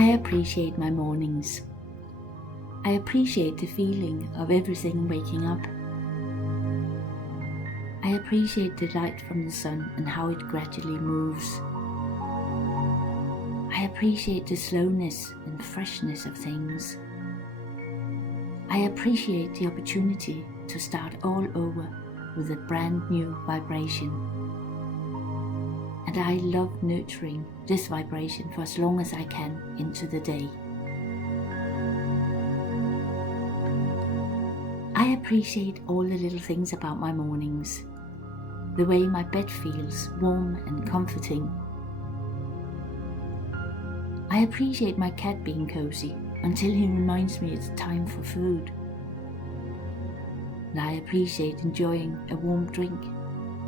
I appreciate my mornings. I appreciate the feeling of everything waking up. I appreciate the light from the sun and how it gradually moves. I appreciate the slowness and freshness of things. I appreciate the opportunity to start all over with a brand new vibration. And I love nurturing this vibration for as long as I can into the day. I appreciate all the little things about my mornings. The way my bed feels warm and comforting. I appreciate my cat being cozy until he reminds me it's time for food. And I appreciate enjoying a warm drink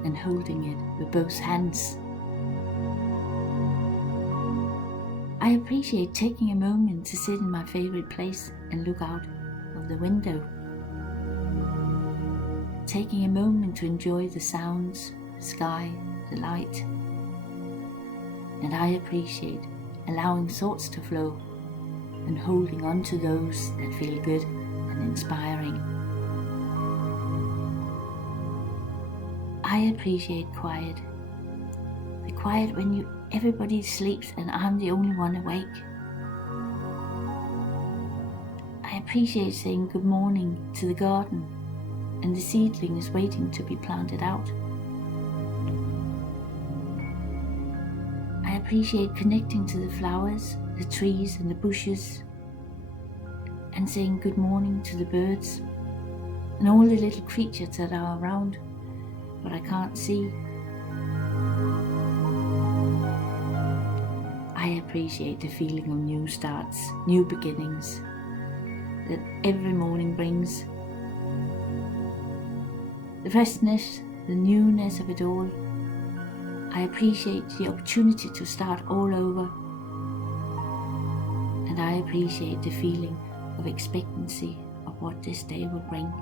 and holding it with both hands. I appreciate taking a moment to sit in my favorite place and look out of the window. Taking a moment to enjoy the sounds, the sky, the light. And I appreciate allowing thoughts to flow and holding on to those that feel good and inspiring. I appreciate quiet. The quiet when everybody sleeps and I'm the only one awake. I appreciate saying good morning to the garden and the seedling is waiting to be planted out. I appreciate connecting to the flowers, the trees and the bushes, and saying good morning to the birds and all the little creatures that are around but I can't see. I appreciate the feeling of new starts, new beginnings that every morning brings. The freshness, the newness of it all. I appreciate the opportunity to start all over. And I appreciate the feeling of expectancy of what this day will bring.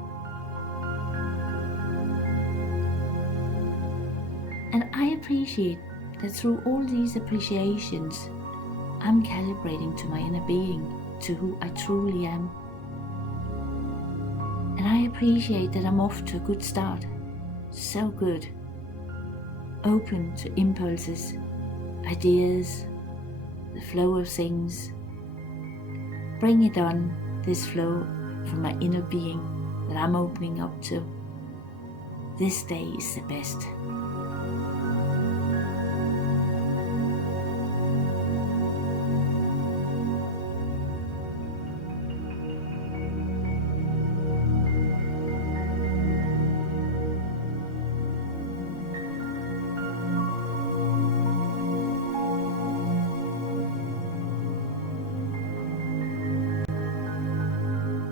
And I appreciate that through all these appreciations, I'm calibrating to my inner being, to who I truly am. And I appreciate that I'm off to a good start, so good. Open to impulses, ideas, the flow of things. Bring it on, this flow from my inner being that I'm opening up to. This day is the best.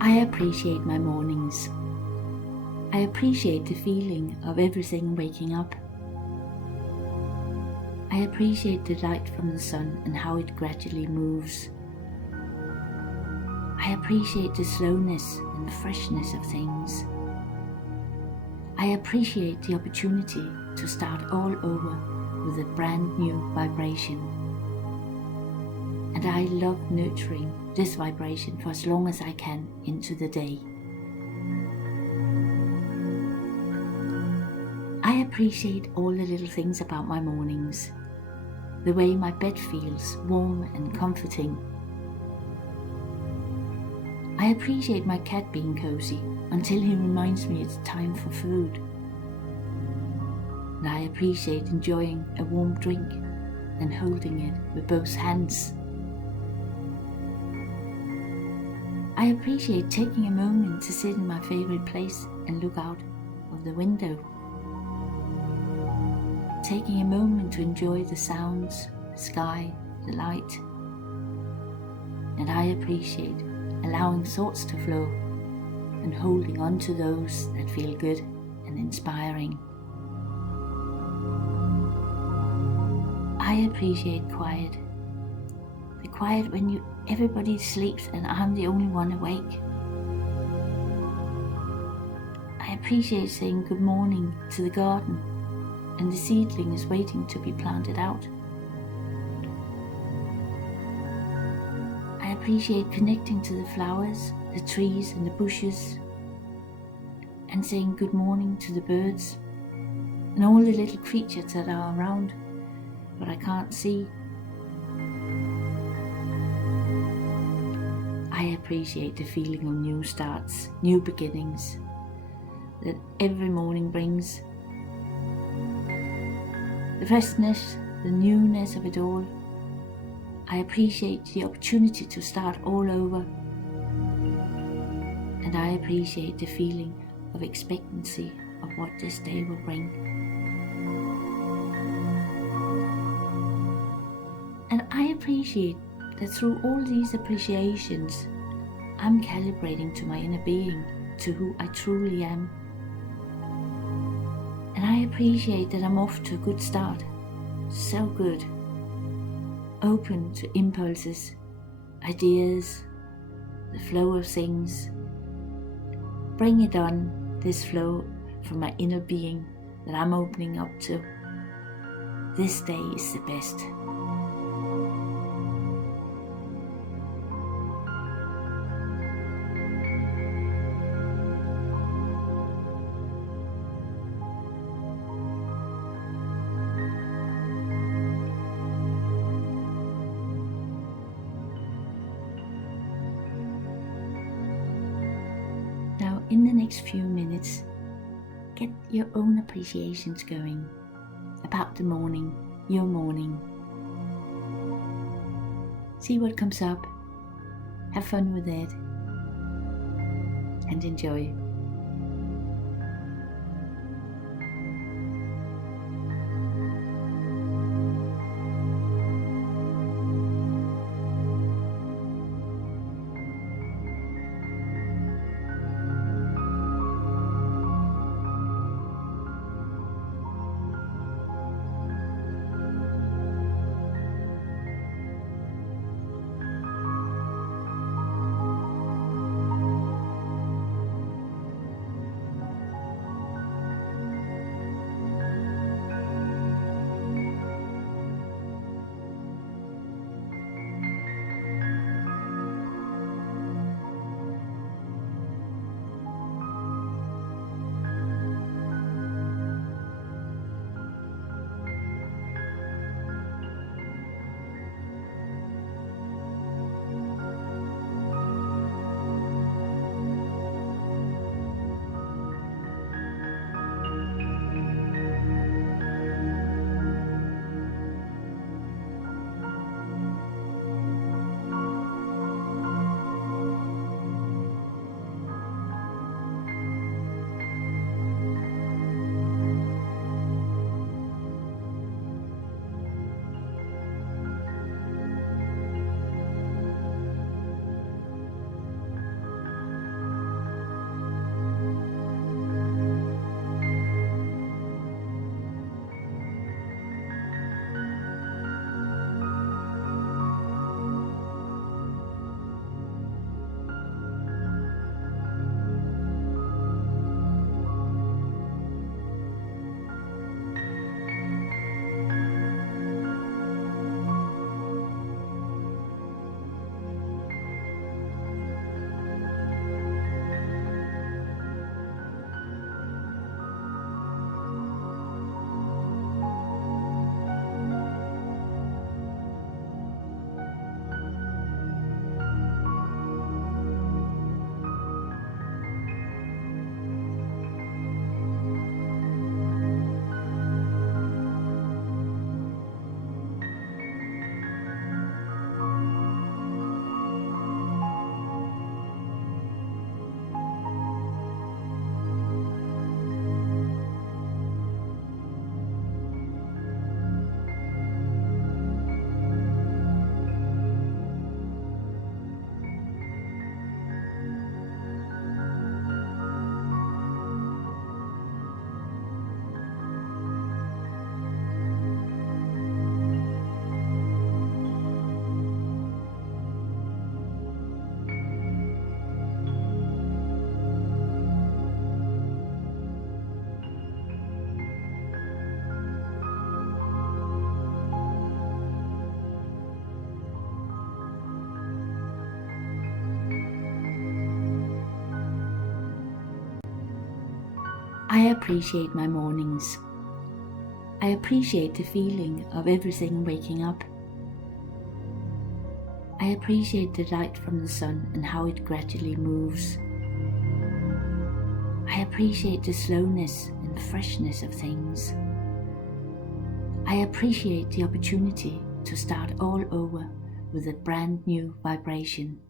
I appreciate my mornings. I appreciate the feeling of everything waking up. I appreciate the light from the sun and how it gradually moves. I appreciate the slowness and freshness of things. I appreciate the opportunity to start all over with a brand new vibration. And I love nurturing this vibration for as long as I can into the day. I appreciate all the little things about my mornings. The way my bed feels warm and comforting. I appreciate my cat being cozy until he reminds me it's time for food. And I appreciate enjoying a warm drink and holding it with both hands. I appreciate taking a moment to sit in my favorite place and look out of the window. Taking a moment to enjoy the sounds, the sky, the light. And I appreciate allowing thoughts to flow and holding on to those that feel good and inspiring. I appreciate quiet. The quiet when everybody sleeps and I'm the only one awake. I appreciate saying good morning to the garden and the seedling is waiting to be planted out. appreciate connecting to the flowers, the trees and the bushes, and saying good morning to the birds and all the little creatures that are around but I can't see. I appreciate the feeling of new starts, new beginnings that every morning brings. The freshness, the newness of it all. I appreciate the opportunity to start all over. And I appreciate the feeling of expectancy of what this day will bring. And I appreciate that through all these appreciations, I'm calibrating to my inner being, to who I truly am. And I appreciate that I'm off to a good start, so good, open to impulses, ideas, the flow of things. Bring it on, this flow from my inner being that I'm opening up to. This day is the best. Now, in the next few minutes, get your own appreciations going about the morning, your morning. See what comes up, have fun with it, and enjoy. I appreciate my mornings. I appreciate the feeling of everything waking up. I appreciate the light from the sun and how it gradually moves. I appreciate the slowness and freshness of things. I appreciate the opportunity to start all over with a brand new vibration.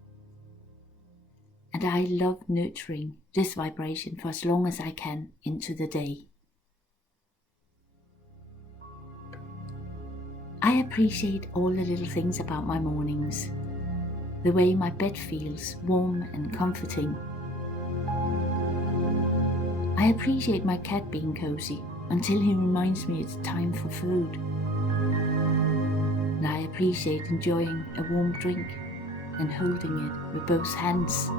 And I love nurturing this vibration for as long as I can into the day. I appreciate all the little things about my mornings. The way my bed feels warm and comforting. I appreciate my cat being cozy until he reminds me it's time for food. And I appreciate enjoying a warm drink and holding it with both hands.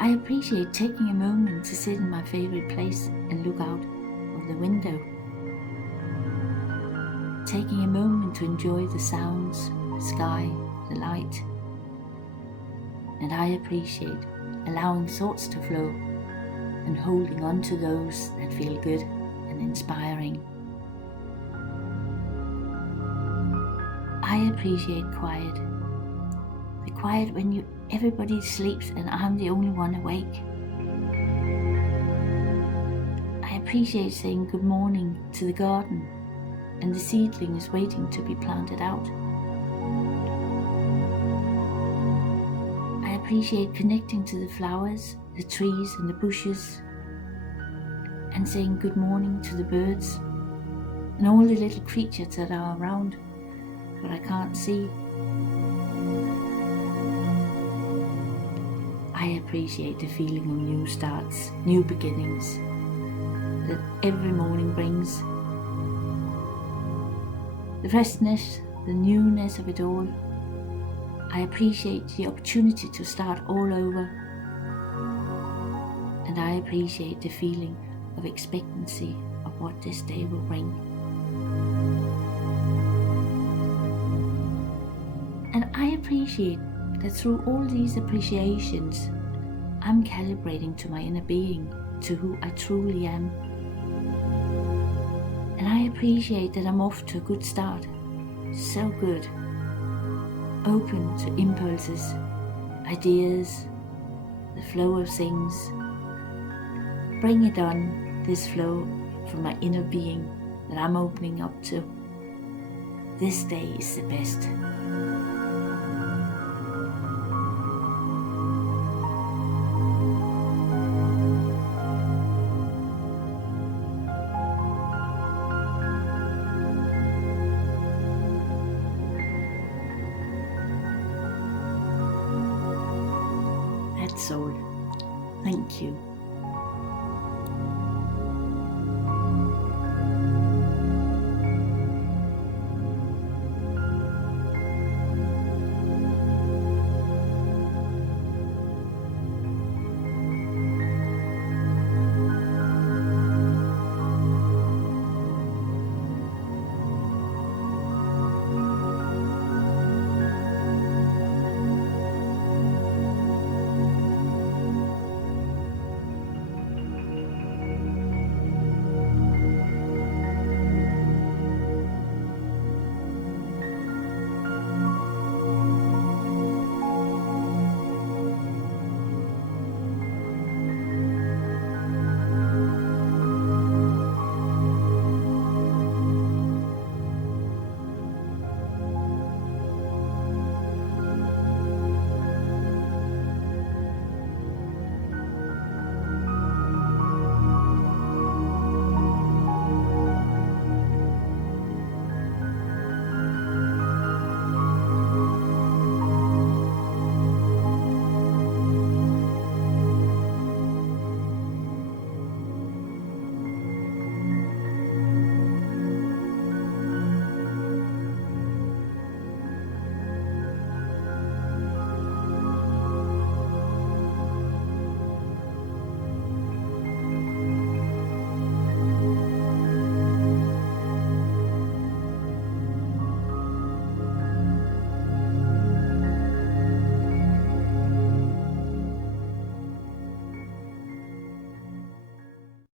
I appreciate taking a moment to sit in my favorite place and look out of the window. Taking a moment to enjoy the sounds, the sky, the light. And I appreciate allowing thoughts to flow and holding on to those that feel good and inspiring. I appreciate quiet. The quiet when everybody sleeps and I'm the only one awake. I appreciate saying good morning to the garden and the seedlings waiting to be planted out. I appreciate connecting to the flowers, the trees and the bushes, and saying good morning to the birds and all the little creatures that are around but I can't see. I appreciate the feeling of new starts, new beginnings that every morning brings. The freshness, the newness of it all. I appreciate the opportunity to start all over. And I appreciate the feeling of expectancy of what this day will bring. And I appreciate that through all these appreciations, I'm calibrating to my inner being, to who I truly am. And I appreciate that I'm off to a good start, so good, open to impulses, ideas, the flow of things. Bring it on, this flow from my inner being that I'm opening up to. This day is the best. That's all. Thank you.